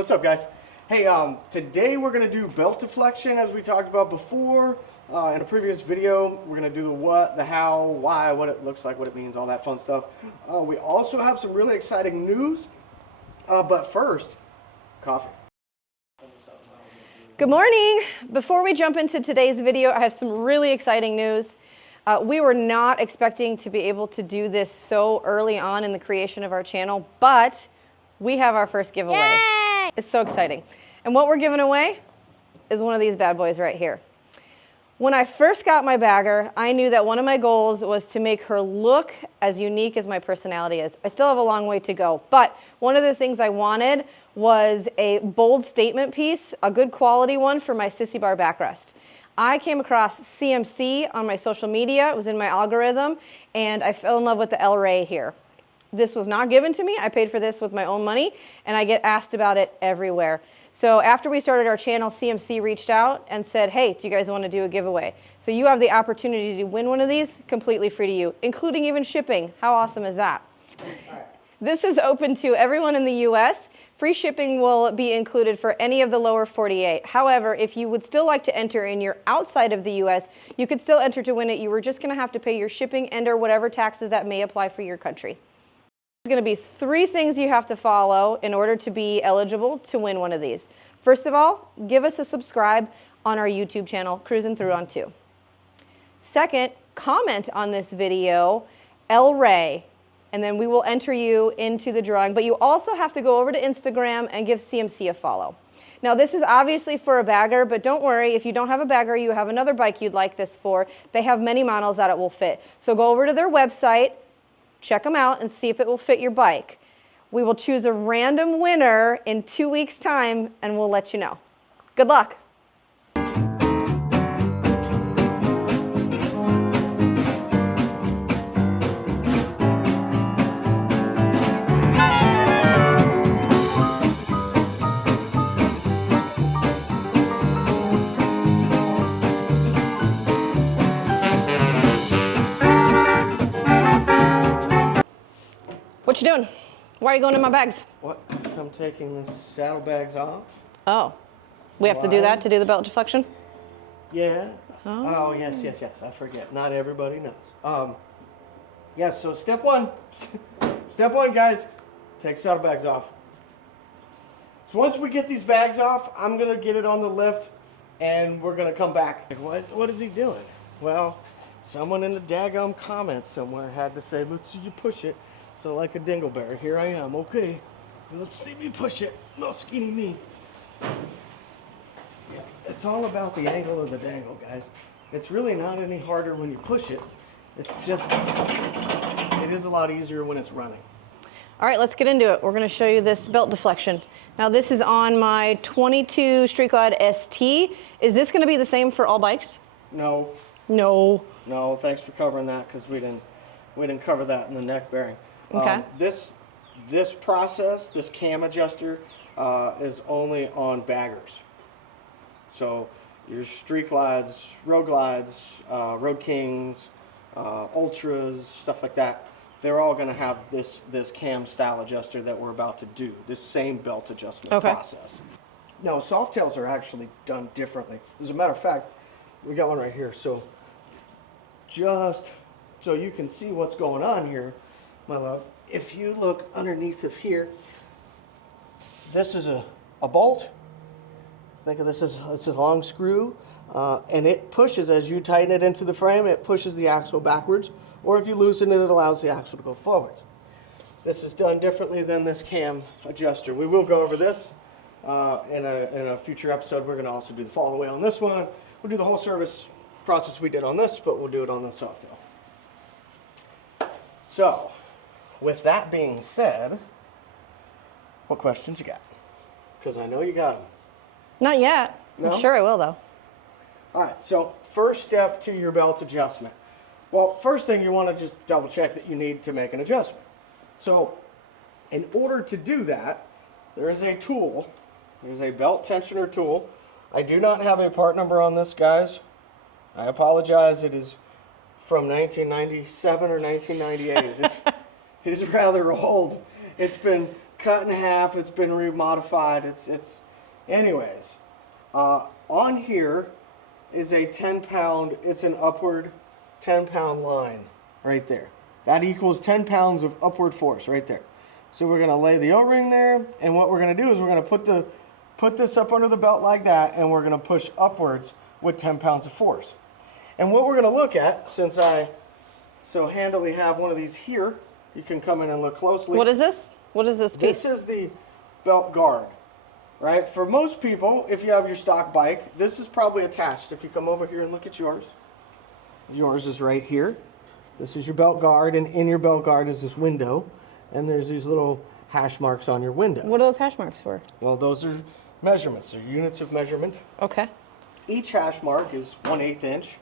What's up, guys? Hey, today we're going to do belt deflection as we talked about before. In a previous video, we're going to do the what, the how, why, what it looks like, what it means, all that fun stuff. We also have some really exciting news, but first, coffee. Good morning. Before we jump into today's video, I have some really exciting news. We were not expecting to be able to do this so early on in the creation of our channel, but we have our first giveaway. Yay! It's so exciting. And what we're giving away is one of these bad boys right here. When I first got my bagger, I knew that one of my goals was to make her look as unique as my personality is. I still have a long way to go, but one of the things I wanted was a bold statement piece, a good quality one for my sissy bar backrest. I came across CMC on my social media, it was in my algorithm, and I fell in love with the El Rey here. This was not given to me, I paid for this with my own money, and I get asked about it everywhere. So after we started our channel, CMC reached out and said, hey, do you guys want to do a giveaway? So you have the opportunity to win one of these completely free to you, including even shipping. How awesome is that? This is open to everyone in the US. Free shipping will be included for any of the lower 48. However, if you would still like to enter and you're outside of the US, you could still enter to win it. You were just going to have to pay your shipping and or whatever taxes that may apply for your country. There's going to be 3 things you have to follow in order to be eligible to win one of these. First of all, give us a subscribe on our YouTube channel, Cruising Through on 2. Second, comment on this video, El Rey, and then we will enter you into the drawing. But you also have to go over to Instagram and give CMC a follow. Now, this is obviously for a bagger, but don't worry, if you don't have a bagger, you have another bike you'd like this for. They have many models that it will fit. So go over to their website, check them out, and see if it will fit your bike. We will choose a random winner in 2 weeks' time, and we'll let you know. Good luck. What you doing? Why are you going in my bags? What? I'm taking the saddlebags off. Oh, we have to do that to do the belt deflection? Yeah. Oh, yes. I forget. Not everybody knows. Yeah, so step one, guys, take saddlebags off. So once we get these bags off, I'm going to get it on the lift, and we're going to come back. What is he doing? Well, someone in the daggum comments somewhere had to say, let's see you push it. So like a dingleberry, here I am. Okay, let's see me push it. Little skinny me. Yeah, it's all about the angle of the dangle, guys. It's really not any harder when you push it. It's just, it is a lot easier when it's running. All right, let's get into it. We're going to show you this belt deflection. Now this is on my 22 Street Glide ST. Is this going to be the same for all bikes? No. No. No, thanks for covering that, because we didn't cover that in the neck bearing. Okay. This process, this cam adjuster, is only on baggers. So your Street Glides, Road Kings, Ultras, stuff like that, they're all going to have this cam style adjuster that we're about to do, this same belt adjustment process. Now, Softails are actually done differently. As a matter of fact, we got one right here. So just so you can see what's going on here, my love, if you look underneath of here, this is a bolt. Think of this as it's a long screw, and it pushes, as you tighten it into the frame, it pushes the axle backwards, or if you loosen it, it allows the axle to go forwards. This is done differently than this cam adjuster. We will go over this in a future episode. We're going to also do the follow away on this one. We'll do the whole service process we did on this, but we'll do it on the Softail. So, with that being said, what questions you got? Because I know you got them. Not yet. No? I'm sure I will, though. All right, so first step to your belt adjustment. Well, first thing you want to just double check that you need to make an adjustment. So, in order to do that, there is a tool. There's a belt tensioner tool. I do not have a part number on this, guys. I apologize. It is from 1997 or 1998. It is rather old. It's been cut in half. It's been remodified. Anyways, on here is a 10-pound, it's an upward 10-pound line right there. That equals 10 pounds of upward force right there. So we're going to lay the O-ring there, and what we're going to do is we're going to put this up under the belt like that, and we're going to push upwards with 10 pounds of force. And what we're going to look at, since I so handily have one of these here, you can come in and look closely. What is this? What is this piece? This is the belt guard, right? For most people, if you have your stock bike, this is probably attached. If you come over here and look at yours, yours is right here. This is your belt guard, and in your belt guard is this window, and there's these little hash marks on your window. What are those hash marks for? Well, those are measurements. They're units of measurement. Okay. Each hash mark is 1/8 inch.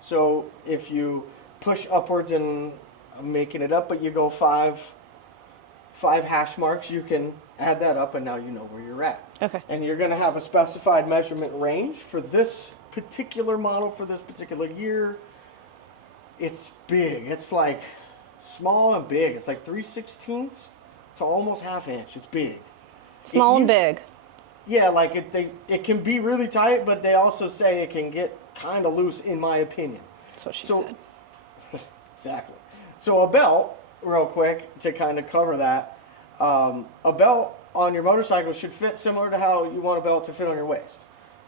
So if you push upwards, and I'm making it up, but you go five hash marks, you can add that up, and now you know where you're at. Okay. And you're going to have a specified measurement range for this particular model, for this particular year. It's big. It's like small and big. It's like 3/16 to almost ½ inch. It's big. Small and big. Yeah, like it can be really tight, but they also say it can get kind of loose, in my opinion. That's what she said. Exactly. So a belt, real quick, to kind of cover that, a belt on your motorcycle should fit similar to how you want a belt to fit on your waist.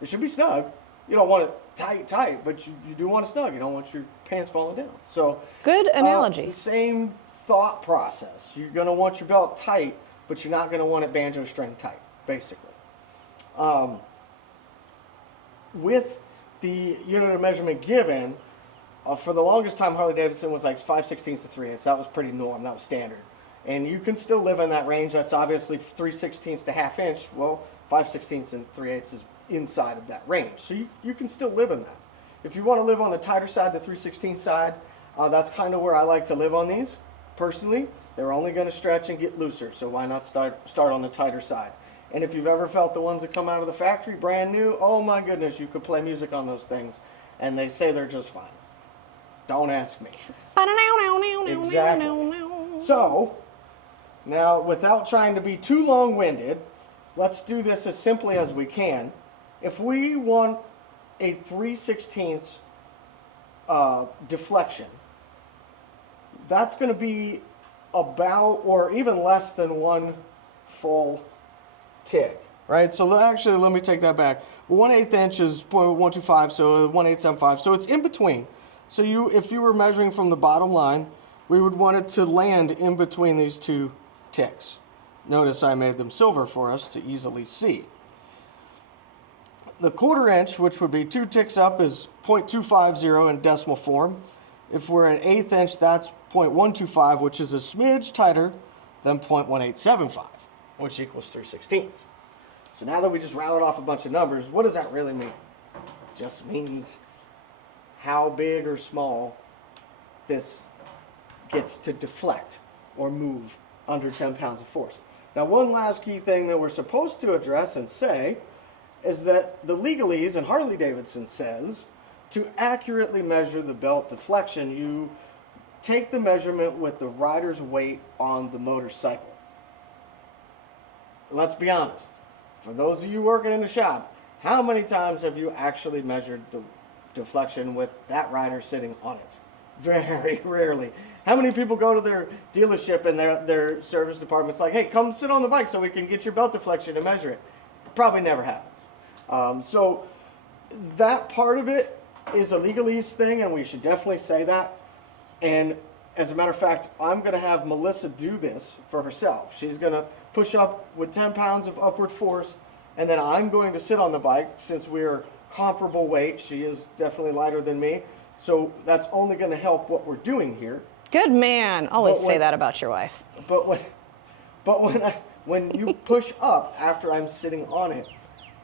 It should be snug. You don't want it tight, but you do want it snug. You don't want your pants falling down. So Good analogy. The same thought process. You're going to want your belt tight, but you're not going to want it banjo string tight, basically. With the unit of measurement given, for the longest time, Harley Davidson was like 5/16 to 3/8. That was pretty norm. That was standard. And you can still live in that range. That's obviously 3/16 to ½ inch. Well, 5/16 and 3/8 is inside of that range. So you can still live in that. If you want to live on the tighter side, the 3/16 side, that's kind of where I like to live on these. Personally, they're only going to stretch and get looser. So why not start on the tighter side? And if you've ever felt the ones that come out of the factory brand new, oh my goodness, you could play music on those things. And they say they're just fine. Don't ask me. Exactly. So, now without trying to be too long-winded, let's do this as simply as we can. If we want a 3/16 deflection, that's going to be about, or even less than, one full tick, right? So actually, let me take that back. 1/8 inch is 0.125, so 1/875. So it's in between. So if you were measuring from the bottom line, we would want it to land in between these two ticks. Notice I made them silver for us to easily see. The 1/4 inch, which would be 2 ticks up, is 0.250 in decimal form. If we're at 1/8 inch, that's 0.125, which is a smidge tighter than 0.1875, which equals 3/16. So now that we just rattled off a bunch of numbers, what does that really mean? It just means how big or small this gets to deflect or move under 10 pounds of force. Now, one last key thing that we're supposed to address and say is that the legalese, and Harley Davidson says, to accurately measure the belt deflection, you take the measurement with the rider's weight on the motorcycle. Let's be honest. For those of you working in the shop, how many times have you actually measured the deflection with that rider sitting on it? Very rarely. How many people go to their dealership and their service department's like, hey, come sit on the bike so we can get your belt deflection and measure it? Probably never happens. So that part of it is a legalese thing, and we should definitely say that. And as a matter of fact, I'm going to have Melissa do this for herself. She's going to push up with 10 pounds of upward force, and then I'm going to sit on the bike. Since we're comparable weight, she is definitely lighter than me, so that's only going to help what we're doing here. Good man. Always say that about your wife. But when you push up after I'm sitting on it,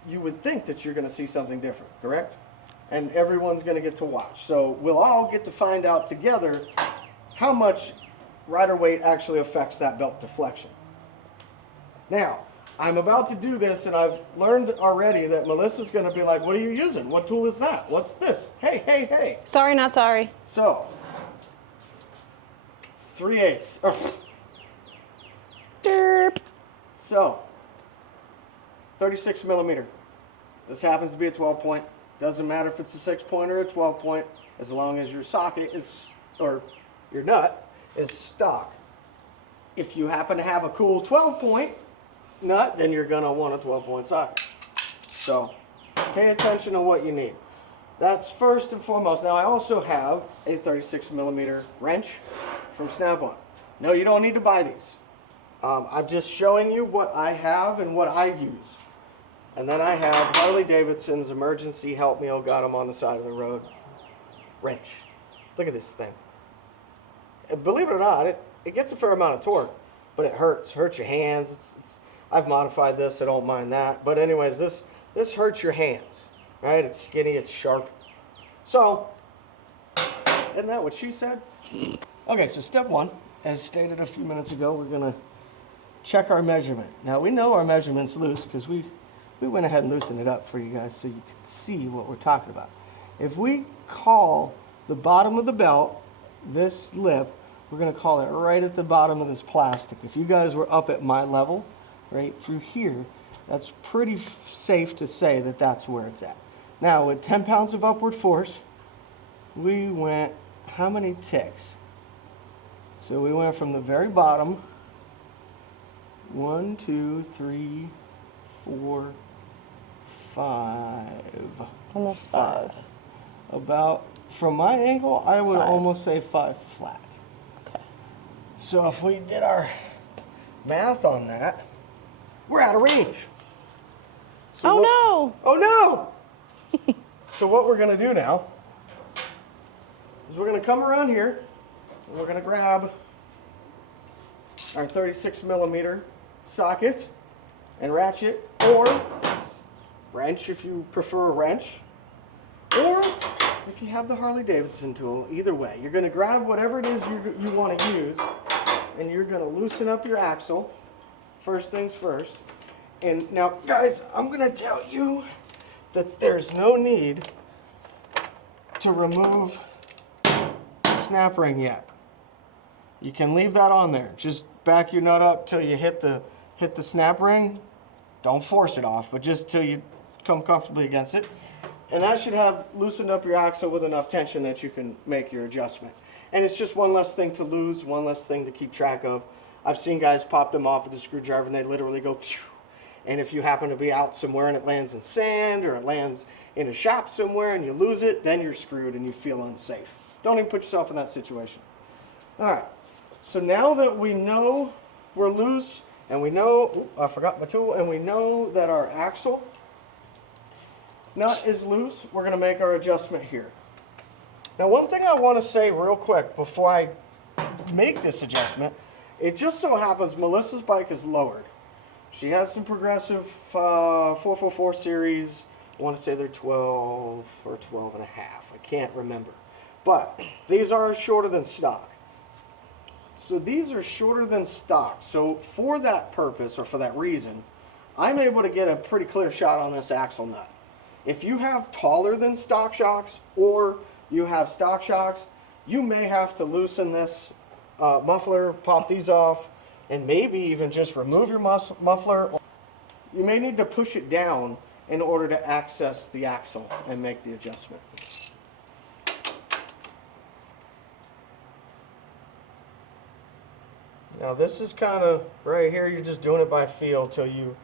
you would think that you're going to see something different, correct? And everyone's going to get to watch. So we'll all get to find out together how much rider weight actually affects that belt deflection. Now, I'm about to do this, and I've learned already that Melissa's going to be like, what are you using? What tool is that? What's this? Hey. Sorry, not sorry. So, 3/8. Derp. So, 36 millimeter. This happens to be a 12 point. Doesn't matter if it's a 6 point or a 12 point, as long as your socket is, or your nut is stock. If you happen to have a cool 12 point nut, then you're gonna want a 12 point socket. So, pay attention to what you need. That's first and foremost. Now I also have a 36 millimeter wrench from Snap-on. No, you don't need to buy these. I'm just showing you what I have and what I use. And then I have Harley Davidson's emergency help meal, got them on the side of the road wrench. Look at this thing. And believe it or not, it gets a fair amount of torque, but it hurts your hands. I've modified this, I don't mind that. But anyways, this hurts your hands, right? It's skinny, it's sharp. So, isn't that what she said? Okay, so step one, as stated a few minutes ago, we're gonna check our measurement. Now we know our measurement's loose because we went ahead and loosened it up for you guys so you could see what we're talking about. If we call the bottom of the belt, this lip, we're gonna call it right at the bottom of this plastic. If you guys were up at my level, right through here, that's pretty safe to say that that's where it's at. Now with 10 pounds of upward force, we went how many ticks? So we went from the very bottom, 1, 2, 3, 4, 5. Almost 5. About, from my angle, I would 5. almost say 5 flat. Okay. So if we did our math on that, we're out of range. So Oh no! Oh no! So what we're gonna do now is we're gonna come around here and we're gonna grab our 36 millimeter socket and ratchet, or wrench if you prefer a wrench, or if you have the Harley Davidson tool. Either way, you're gonna grab whatever it is you want to use, and you're gonna loosen up your axle. First things first. And now, guys, I'm gonna tell you that there's no need to remove the snap ring yet. You can leave that on there. Just back your nut up till you hit the snap ring. Don't force it off, but just till you come comfortably against it. And that should have loosened up your axle with enough tension that you can make your adjustment. And it's just one less thing to lose, one less thing to keep track of. I've seen guys pop them off with a screwdriver and they literally go phew. And if you happen to be out somewhere and it lands in sand or it lands in a shop somewhere and you lose it, then you're screwed and you feel unsafe. Don't even put yourself in that situation. All right, so now that we know we're loose and we know, I forgot my tool, and we know that our axle nut is loose, we're gonna make our adjustment here. Now one thing I wanna say real quick before I make this adjustment, it just so happens Melissa's bike is lowered. She has some progressive 444 series. I want to say they're 12 or 12 and a half. I can't remember. But these are shorter than stock. So these are shorter than stock. So for that purpose, or for that reason, I'm able to get a pretty clear shot on this axle nut. If you have taller than stock shocks, or you have stock shocks, you may have to loosen this muffler, pop these off, and maybe even just remove your muffler. You may need to push it down in order to access the axle and make the adjustment. Now this is kind of right here, you're just doing it by feel till you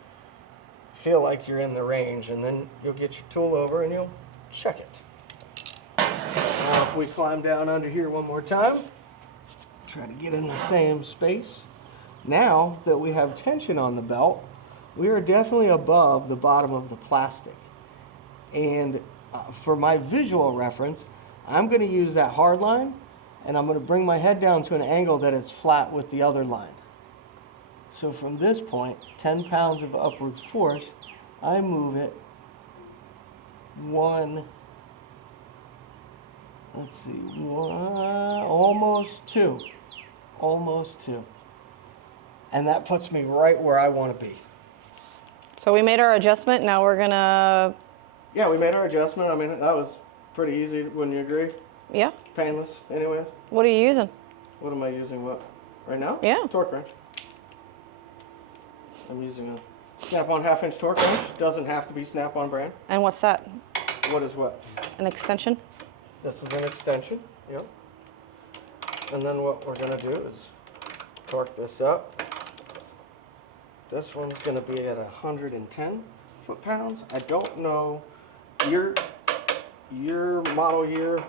feel like you're in the range, and then you'll get your tool over and you'll check it. Now if we climb down under here one more time, try to get in the same space. Now that we have tension on the belt, we are definitely above the bottom of the plastic. And for my visual reference, I'm going to use that hard line, and I'm going to bring my head down to an angle that is flat with the other line. So from this point, 10 pounds of upward force, I move it 1, let's see, 1, almost 2. Almost 2. And that puts me right where I want to be. So we made our adjustment. Now we're gonna... Yeah, we made our adjustment. I mean, that was pretty easy, wouldn't you agree? Yeah. Painless, anyways. What are you using? What am I using? What? Right now? Yeah. Torque wrench. I'm using a Snap-on half-inch torque wrench. Doesn't have to be Snap-on brand. And what's that? What is what? An extension? This is an extension, yep. And then what we're gonna do is torque this up. This one's gonna be at 110 foot-pounds. I don't know, your model year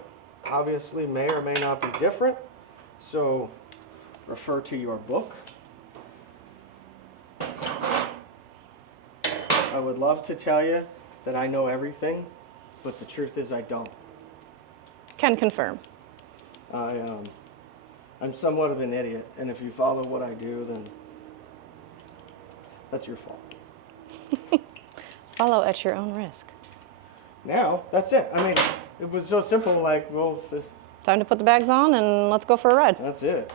obviously may or may not be different, so refer to your book. I would love to tell you that I know everything, but the truth is I don't. Can confirm. I'm somewhat of an idiot, and if you follow what I do, then that's your fault. Follow at your own risk. Now, that's it. I mean, it was so simple, like, well, Time to put the bags on and let's go for a ride. that's it.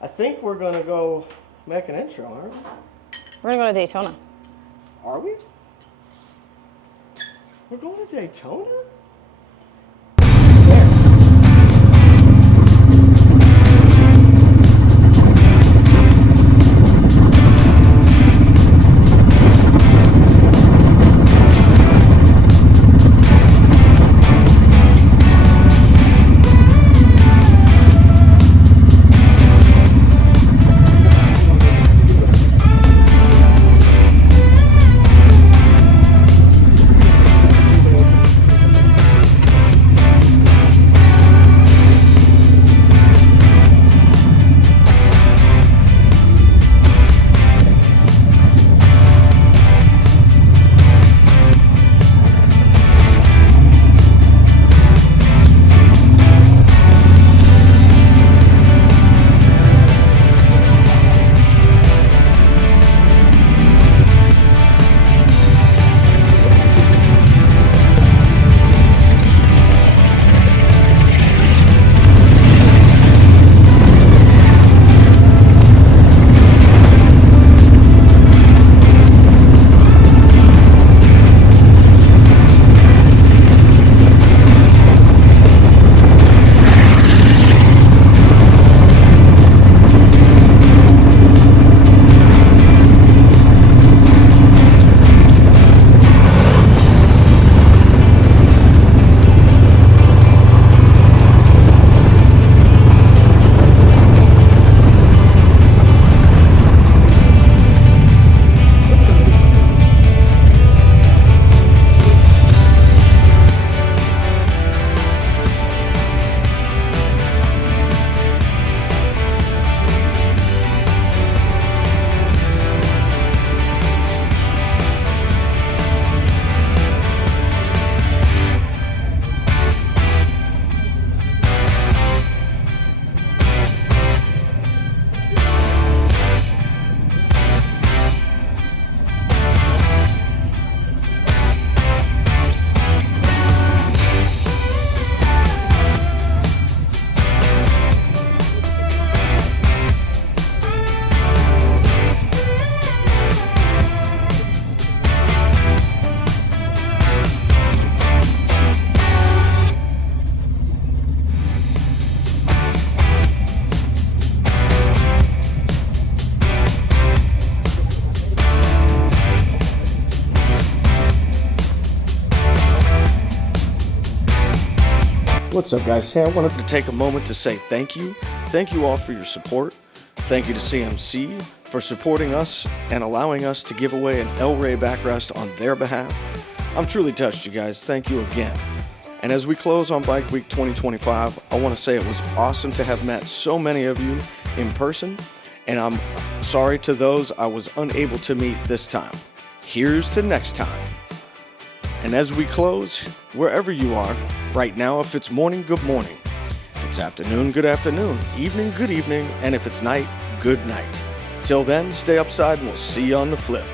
I think we're gonna go make an intro, aren't we? We're gonna go to Daytona. Are we? We're going to Daytona? What's up, guys? Hey, I wanted to take a moment to say thank you. Thank you all for your support. Thank you to CMC for supporting us and allowing us to give away an El Rey backrest on their behalf. I'm truly touched, you guys. Thank you again. And as we close on Bike Week 2025, I want to say it was awesome to have met so many of you in person, and I'm sorry to those I was unable to meet this time. Here's to next time. And as we close, wherever you are, right now, if it's morning, good morning. If it's afternoon, good afternoon. Evening, good evening. And if it's night, good night. Till then, stay upside and we'll see you on the flip.